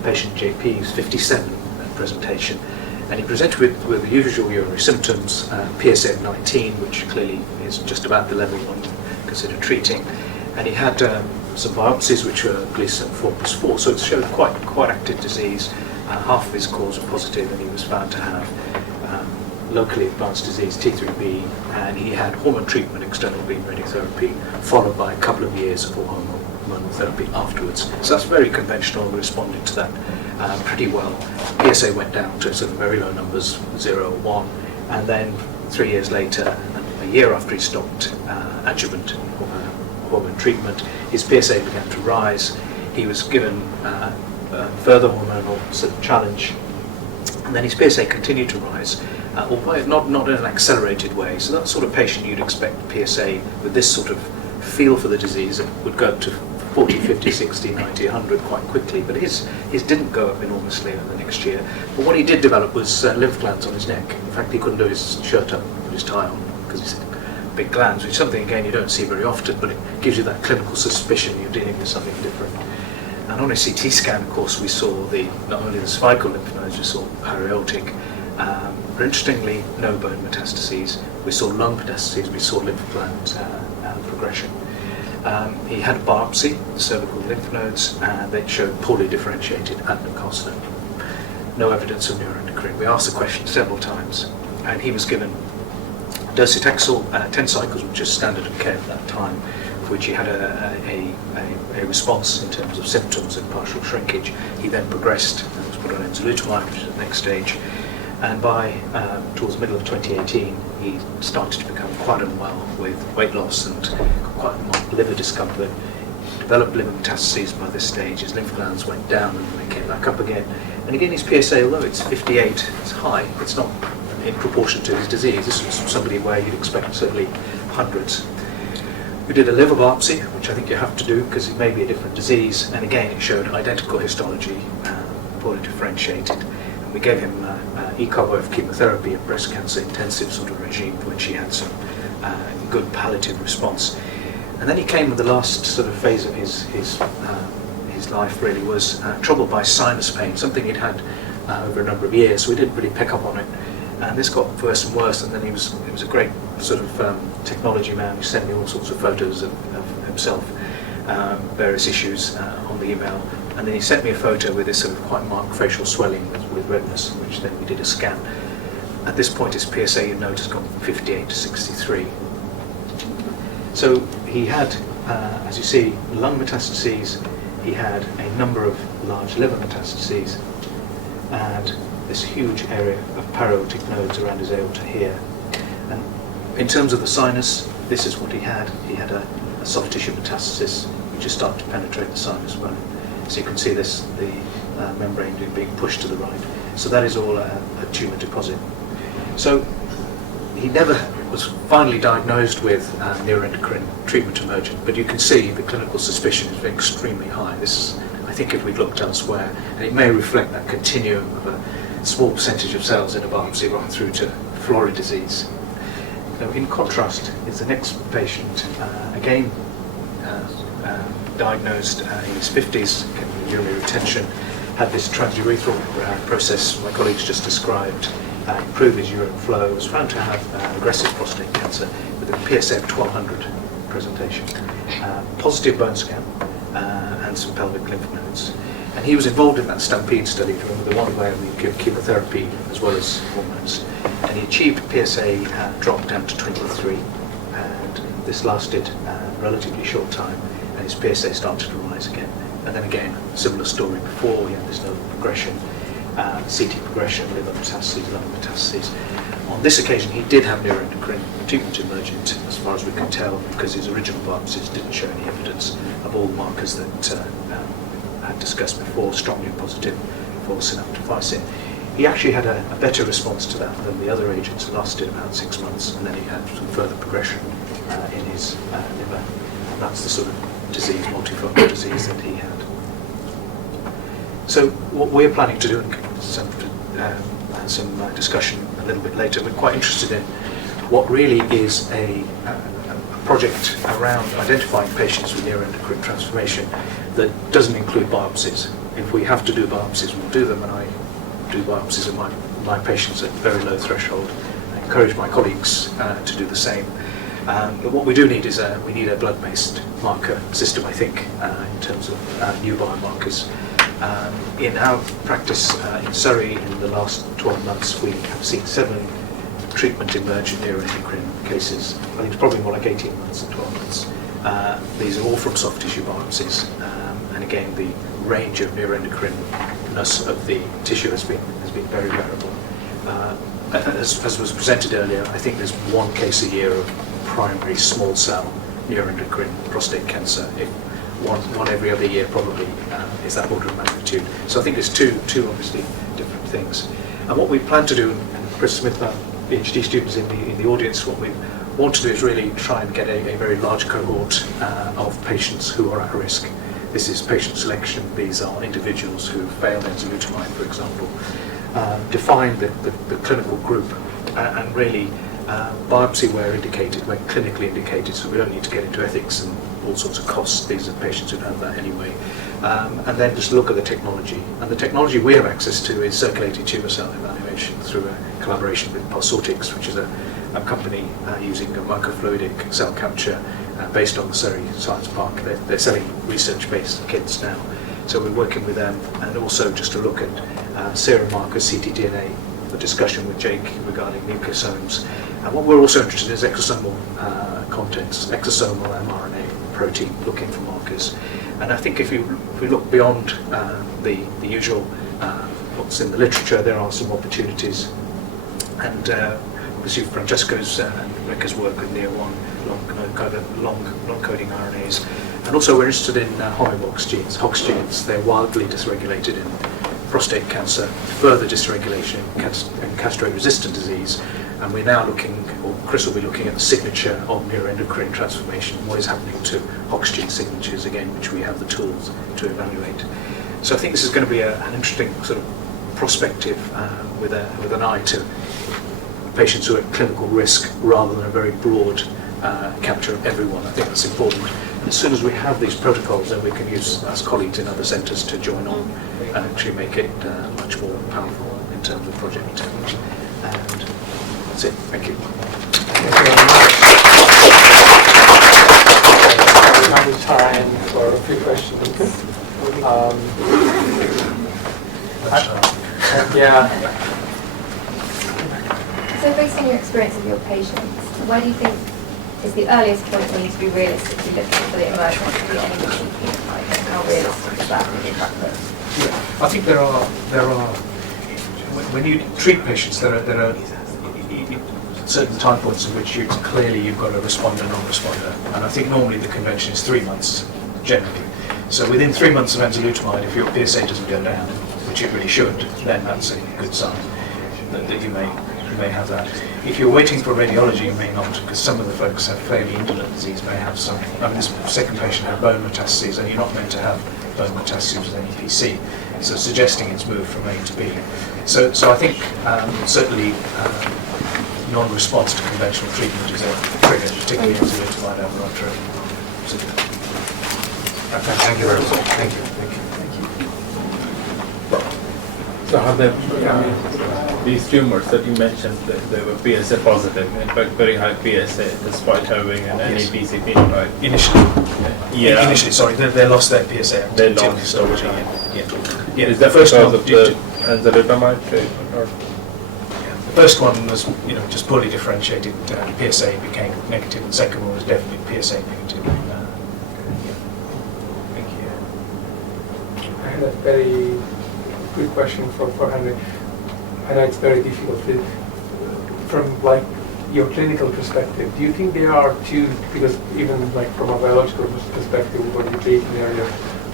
patient JP, who's 57 at presentation, and he presented with the usual urinary symptoms, PSA of 19, which clearly is just about the level one consider treating, and he had some biopsies which were Gleason 4+4, so it showed quite active disease. Half of his cores were positive, and he was found to have locally advanced disease, T3B, and he had hormone treatment, external beam radiotherapy, followed by a couple of years of hormonal therapy afterwards. So that's very conventional, responded to that pretty well. PSA went down to sort of very low numbers, 0, 1, and then 3 years later, a year after he stopped adjuvant hormone treatment, his PSA began to rise. He was given further hormonal sort of challenge, and then his PSA continued to rise, albeit not in an accelerated way. So that sort of patient you'd expect PSA with this sort of feel for the disease would go up to 40, 50, 60, 90, 100 quite quickly, but his didn't go up enormously in the next year. But what he did develop was lymph glands on his neck. In fact, he couldn't do his shirt up, put his tie on, because he's big glands, which is something, again, you don't see very often, but it gives you that clinical suspicion you're dealing with something different. And on a CT scan, of course, we saw not only the cervical lymph nodes, we saw paraortic, but interestingly, no bone metastases. We saw lung metastases, we saw lymph gland progression. He had a biopsy, the cervical lymph nodes, and they showed poorly differentiated adenocarcinoma. No evidence of neuroendocrine. We asked the question several times, and he was given docetaxel 10 cycles, which is standard of care at that time, for which he had a response in terms of symptoms and partial shrinkage. He then progressed and was put on enzalutamide, which is the next stage. And by towards the middle of 2018, he started to become quite unwell with weight loss and quite marked liver discomfort. He developed liver metastases by this stage. His lymph glands went down and they came back up again. And again, his PSA, although it's 58, it's high. It's not in proportion to his disease. This was somebody where you'd expect certainly hundreds. We did a liver biopsy, which I think you have to do because it may be a different disease, and again it showed identical histology, poorly differentiated. And we gave him ECOG chemotherapy and breast cancer intensive sort of regime, for which he had some good palliative response. And then he came with the last sort of phase of his life really was troubled by sinus pain, something he'd had over a number of years, so we didn't really pick up on it. And this got worse and worse, and then he was a great sort of technology man. He sent me all sorts of photos of himself, various issues on the email, and then he sent me a photo with this sort of quite marked facial swelling with redness, which then we did a scan. At this point his PSA, you note, has gone from 58 to 63. So he had, as you see, lung metastases, he had a number of large liver metastases, and this huge area of paraortic nodes around his aorta here. And in terms of the sinus, this is what he had. He had a soft tissue metastasis which is starting to penetrate the sinus bone. So you can see this, the membrane being pushed to the right. So that is all a tumour deposit. So he never was finally diagnosed with neuroendocrine treatment emergent, but you can see the clinical suspicion is extremely high. This, I think, if we'd looked elsewhere, and it may reflect that continuum of a small percentage of cells in a biopsy right through to florid disease. Now, in contrast is the next patient, again diagnosed in his 50s, urinary retention, had this transurethral process my colleagues just described, improved his urine flow, was found to have aggressive prostate cancer with a PSA of 1200 presentation, positive bone scan, and some pelvic lymph nodes. And he was involved in that STAMPEDE study, remember the one where we give chemotherapy as well as hormones. And he achieved PSA drop down to 23, and this lasted a relatively short time, and his PSA started to rise again. And then again, similar story before, he had this nodal progression, CT progression, liver metastases, lung metastases. On this occasion, he did have neuroendocrine treatment emergent, as far as we could tell, because his original biopsies didn't show any evidence of all the markers that I had discussed before, strongly positive for synaptophysin. He actually had a better response to that than the other agents. It lasted about 6 months, and then he had some further progression in his liver. And that's the sort of disease, multifocal disease that he had. So what we're planning to do, and some discussion a little bit later, we're quite interested in what really is a project around identifying patients with neuroendocrine transformation that doesn't include biopsies. If we have to do biopsies, we'll do them, and I do biopsies of my patients at very low threshold. I encourage my colleagues to do the same. But what we do need is we need a blood-based marker system, I think, in terms of new biomarkers. In our practice in Surrey in the last 12 months, we have seen 7 treatment-emergent neuroendocrine cases. I think it's probably more like 18 months than 12 months. These are all from soft tissue biopsies, and again, the range of neuroendocrinness of the tissue has been very variable. As was presented earlier, I think there's 1 case a year of primary small cell neuroendocrine prostate cancer. If one every other year probably is that order of magnitude. So I think there's two obviously different things. And what we plan to do, and Chris Smith, our PhD students in the audience, what we want to do is really try and get a very large cohort of patients who are at risk. This is patient selection. These are individuals who failed enzalutamide, for example. Define the clinical group and really biopsy where indicated, where clinically indicated, so we don't need to get into ethics and all sorts of costs. These are patients who have that anyway. And then just look at the technology. And the technology we have access to is circulating tumour cell evaluation through a collaboration with Pulsortics, which is a company using a microfluidic cell capture based on the Surrey Science Park. They're selling research-based kits now. So we're working with them, and also just to look at serum markers, ctDNA, the discussion with Jake regarding nucleosomes. And what we're also interested in is exosomal contents, exosomal mRNA protein, looking for markers. And I think if we look beyond the usual what's in the literature, there are some opportunities. And obviously Francesco's and Rebecca's work with NEO1, long coding RNAs. And also we're interested in homobox genes, HOX genes. They're wildly dysregulated in prostate cancer, further dysregulation in castrate-resistant disease. And we're now looking, or Chris will be looking at the signature of neuroendocrine transformation, what is happening to HOX gene signatures, again, which we have the tools to evaluate. So I think this is going to be an interesting sort of prospective with an eye to patients who are at clinical risk rather than a very broad capture of everyone. I think that's important. And as soon as we have these protocols, then we can use as colleagues in other centres to join on and actually make it much more powerful in terms of project. And that's it. Thank you. Thank you very much. Now we time for a few questions. Yeah. So based on your experience of your patients, where do you think is the earliest point we need to be realistically looking for the emergence of the NEPC phenotype, and how realistic is that in practice? Yeah, I think there are when you treat patients, there are certain time points in which you've got a responder, non-responder, and I think normally the convention is 3 months generally. So within 3 months of enzalutamide, if your PSA doesn't go down, which it really should, then that's a good sign that you may have that. If you're waiting for radiology, you may not, because some of the folks have fairly indolent disease, may have some. I mean, this second patient had bone metastases, and you're not meant to have bone metastases with NEPC, so suggesting it's moved from A to B. So I think certainly non-response to conventional treatment is a trigger, particularly enzalutamide abiraterone. Thank you very much. Thank you. So how these tumors that you mentioned, they were PSA positive, in fact very high PSA, despite having an NEPC phenotype. Initially, Yeah. initially, sorry, they lost their PSA They activity in lost histology. it. Yeah. Is that the first because one of the enzalutamide treatment? Or? The first one was, just poorly differentiated. PSA became negative. The second one was definitely PSA negative. Thank you. I had a very good question for Henry. I know it's very difficult. From like your clinical perspective, do you think there are two, because even like from a biological perspective, we were debating earlier,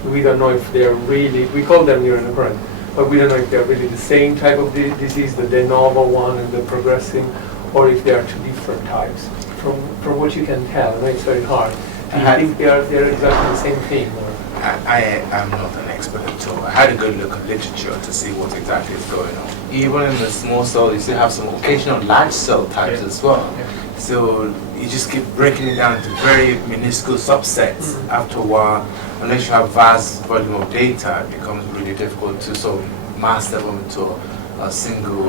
we don't know if they're really, we call them neuroendocrine, but we don't know if they're really the same type of disease, the de novo one and the progressing, or if they are two different types. From what you can tell, I know it's very hard. Do you think they're exactly the same thing? Or? I am not an expert at all. I had a good look at literature to see what exactly is going on. Even in the small cell, you still have some occasional large cell types as well. So you just keep breaking it down into very minuscule subsets. After a while, unless you have vast volume of data, it becomes really difficult to sort of master them into a single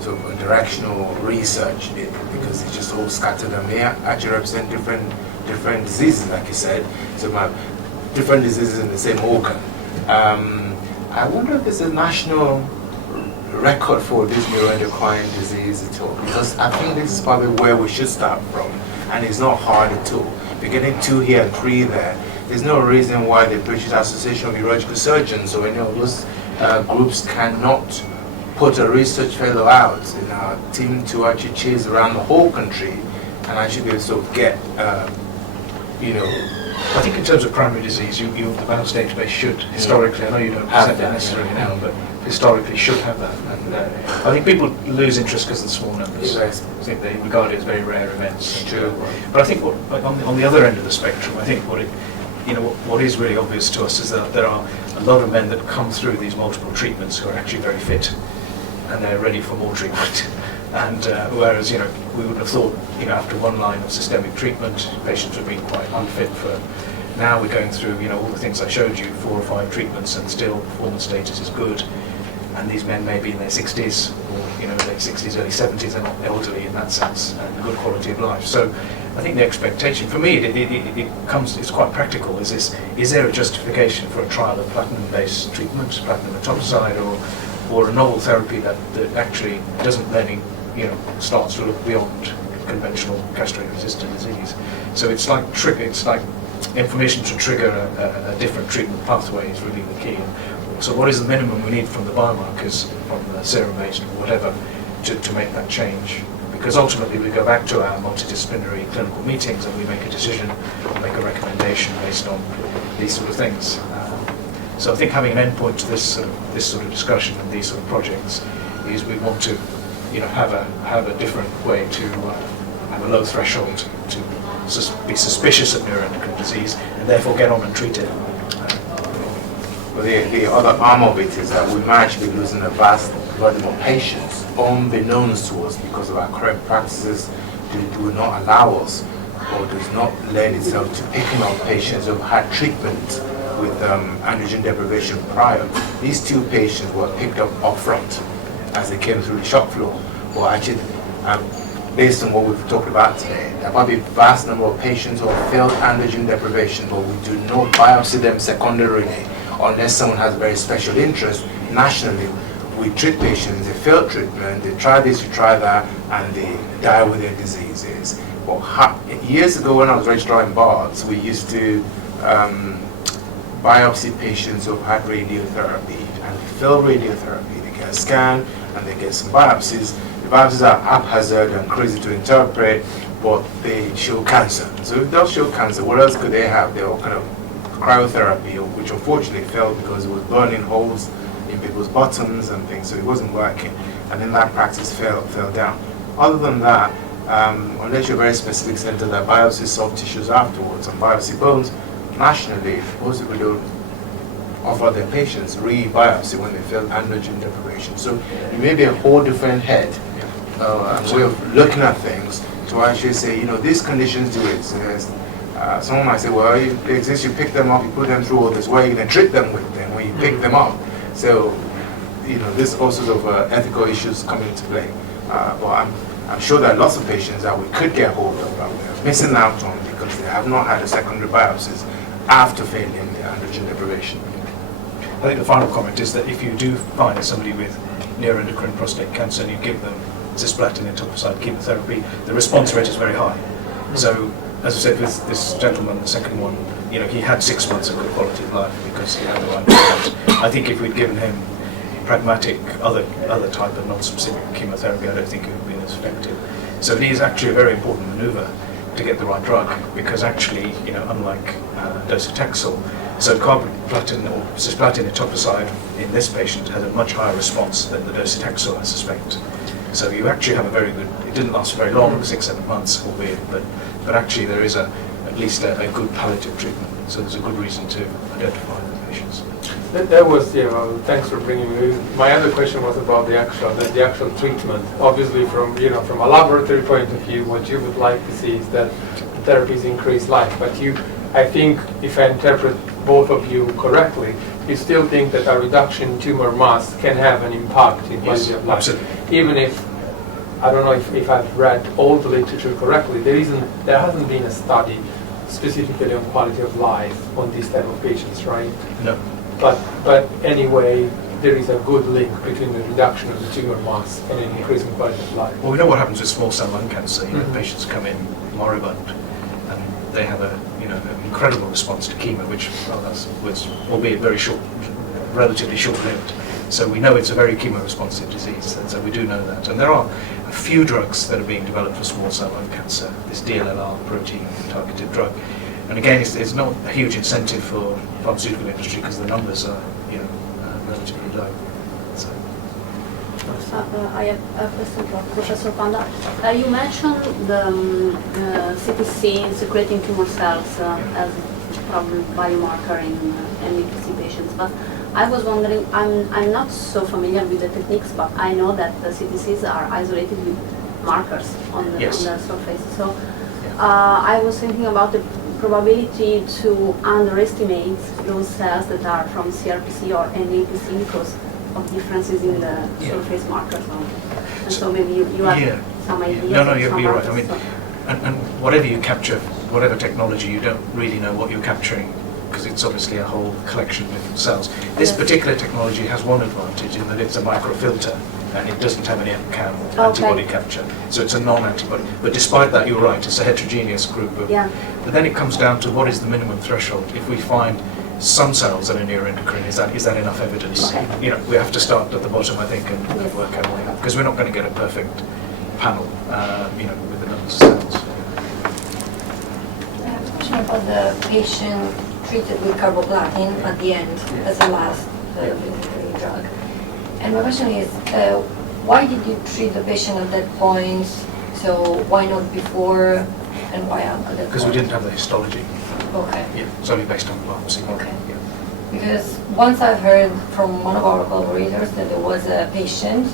sort of directional research because it's just all scattered and may actually represent different diseases, like you said. So my different diseases in the same organ. I wonder if there's a national record for this neuroendocrine disease at all, because I think this is probably where we should start from, and it's not hard at all. We're getting 2 here and 3 there. There's no reason why the British Association of Urological Surgeons or any of those groups cannot put a research fellow out in our team to actually chase around the whole country and actually be able to get, I think in terms of primary disease, the Mouse database should, historically, I know you don't present that necessarily now, but historically should have that. And I think people lose interest because of the small numbers. Yes. I think they regard it as very rare events. True. But I think on the other end of the spectrum, I think what is really obvious to us is that there are a lot of men that come through these multiple treatments who are actually very fit and they're ready for more treatment. And whereas we would have thought after one line of systemic treatment, patients would be quite unfit for. Now we're going through all the things I showed you, 4 or 5 treatments, and still performance status is good. And these men may be in their 60s or late 60s, early 70s. They're not elderly in that sense, and good quality of life. So I think the expectation for me, it's quite practical. Is there a justification for a trial of platinum-based treatment, platinum etoposide, or a novel therapy that actually doesn't then starts to look beyond conventional castrate-resistant disease? So it's like information to trigger a different treatment pathway is really the key. So what is the minimum we need from the biomarkers, from the serum-based or whatever, to make that change? Because ultimately we go back to our multidisciplinary clinical meetings and we make a decision, make a recommendation based on these sort of things. So I think having an endpoint to this sort of discussion and these sort of projects is we want to have a different way to have a low threshold to be suspicious of neuroendocrine disease and therefore get on and treat it. Well, the other arm of it is that we might actually be losing a vast volume of patients unbeknownst to us because of our current practices do not allow us or does not lend itself to picking up patients who have had treatment with androgen deprivation prior. These 2 patients were picked up upfront as they came through the shop floor. Well, actually, based on what we've talked about today, there might be a vast number of patients who have failed androgen deprivation, but we do not biopsy them secondarily unless someone has a very special interest. Nationally, we treat patients, they fail treatment, they try this, you try that, and they die with their diseases. Well, years ago when I was registrar in Barts, we used to biopsy patients who had radiotherapy, and they fail radiotherapy. They get a scan and they get some biopsies. The biopsies are haphazard and crazy to interpret, but they show cancer. So if they'll show cancer, what else could they have? They're all kind of cryotherapy, which unfortunately failed because it was burning holes in people's bottoms and things, so it wasn't working. And then that practice fell down. Other than that, unless you're a very specific center that biopsies soft tissues afterwards and biopsy bones, nationally, most people don't offer their patients re-biopsy when they fail androgen deprivation. So it may be a whole different head way of looking at things to actually say, these conditions do exist. Someone might say, well, if they exist, you pick them up, you put them through all this. What are you going to treat them with then when you pick them up? So there's all sorts of ethical issues coming into play. But I'm sure there are lots of patients that we could get hold of that we're missing out on because they have not had a secondary biopsies after failing the androgen deprivation. I think the final comment is that if you do find somebody with neuroendocrine prostate cancer and you give them cisplatin and etoposide chemotherapy, the response rate is very high. So, as I said, with this gentleman, the second one, he had 6 months of good quality of life because he had the right response. I think if we'd given him pragmatic other type of non-specific chemotherapy, I don't think it would have been as effective. So it is actually a very important maneuver to get the right drug because actually, unlike docetaxel, so carboplatin or cisplatin etoposide in this patient had a much higher response than the docetaxel, I suspect. So you actually have a very good, it didn't last very long, 6-7 months, albeit, but actually there is at least a good palliative treatment. So there's a good reason to identify the patients. That was, thanks for bringing me. My other question was about the actual treatment. Obviously, from a laboratory point of view, what you would like to see is that the therapies increase life. But I think, if I interpret both of you correctly, you still think that a reduction in tumor mass can have an impact in quality of life. Absolutely. Even if, I don't know if I've read all the literature correctly, there hasn't been a study specifically on quality of life on these type of patients, right? No. But anyway, there is a good link between the reduction of the tumor mass and an increase in quality of life. Well, we know what happens with small cell lung cancer. Patients come in moribund, and they have an incredible response to chemo, which was albeit very short, relatively short-lived. So we know it's a very chemo-responsive disease, and so we do know that. And there are a few drugs that are being developed for small cell lung cancer. This DLLR protein-targeted drug. And again, it's not a huge incentive for pharmaceutical industry because the numbers are, relatively low. So. I have a question for Professor Panda. You mentioned the CTC secreting tumor cells as probably biomarker in NEPC patients, but I was wondering, I'm not so familiar with the techniques, but I know that the CTCs are isolated with markers on the surface. So I was thinking about the probability to underestimate those cells that are from CRPC or NEPC because of differences in the surface markers. And so maybe you have some ideas. No, you're right. I mean, and whatever you capture, whatever technology, you don't really know what you're capturing because it's obviously a whole collection of different cells. This particular technology has one advantage in that it's a microfilter and it doesn't have any antibody capture. So it's a non-antibody. But despite that, you're right, it's a heterogeneous group of... But then it comes down to what is the minimum threshold. If we find some cells that are neuroendocrine, is that enough evidence? We have to start at the bottom, I think, and work our way up. Because we're not going to get a perfect panel, with the numbers of cells. I have a question about the patient treated with carboplatin at the end as a last drug. And my question is, why did you treat the patient at that point? So why not before, and why at that point? Because we didn't have the histology. Okay. Yeah, it's only based on biopsy. Okay. Yeah. Because once I heard from one of our collaborators that there was a patient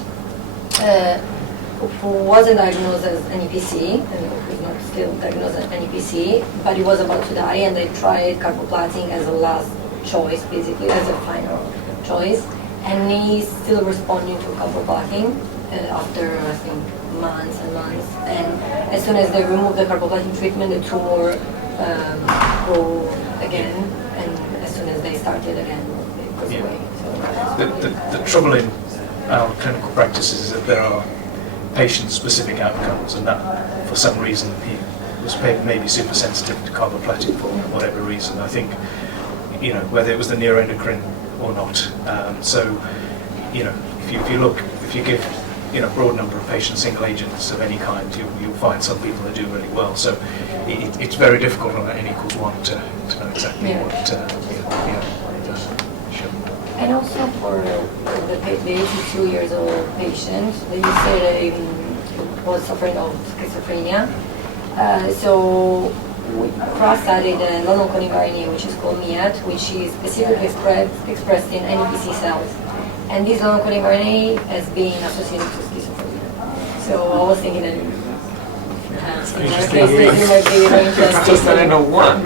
who wasn't diagnosed as NEPC, and who's not still diagnosed as NEPC, but he was about to die, and they tried carboplatin as a last choice, basically, as a final choice. And he's still responding to carboplatin after, I think, months and months. And as soon as they remove the carboplatin treatment, the tumor grow again. And as soon as they started again, it goes away. So the trouble in our clinical practice is that there are patient-specific outcomes, and that, for some reason, he was maybe super sensitive to carboplatin for whatever reason. I think, whether it was the neuroendocrine or not. So, if you give, a broad number of patients single agents of any kind, you'll find some people that do really well. So, it's very difficult on an N=1 to know exactly what it does. Sure. And also for the 82 years old patient, that you said was suffering of schizophrenia. So we cross-studied a non-coding RNA, which is called MEAT, which is specifically expressed in NEPC cells. And this non-coding RNA has been associated with schizophrenia. So I was thinking that in our cases, you might be very interested. Just I don't know one.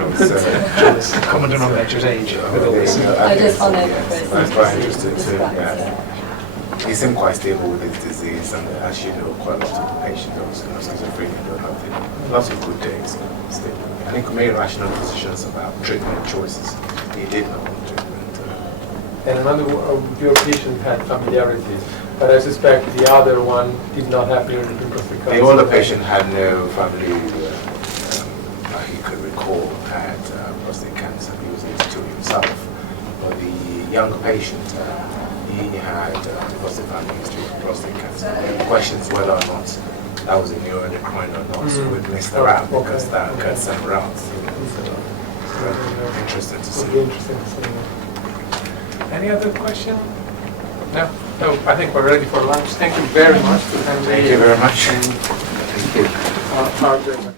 Common denominator's age with all this. I just found that interesting. I'm quite interested too. Yeah. he seemed quite stable with his disease, and as you know, quite a lot of patients also schizophrenia don't have lots of good days. Stable. I think we made rational decisions about treatment choices. He did not want treatment. And another of your patients had familiarity, but I suspect the other one did not have neuroendocrine prostate cancer. The older patient had no family he could recall had prostate cancer. He was able to himself. But the younger patient, he had positive family history of prostate cancer. The question is whether or not that was a neuroendocrine or not. So we missed her out because that occurred somewhere else. So, interesting to see. Interesting to see. Any other question? No? No, I think we're ready for lunch. Thank you very much for coming. Thank you very much. Thank you.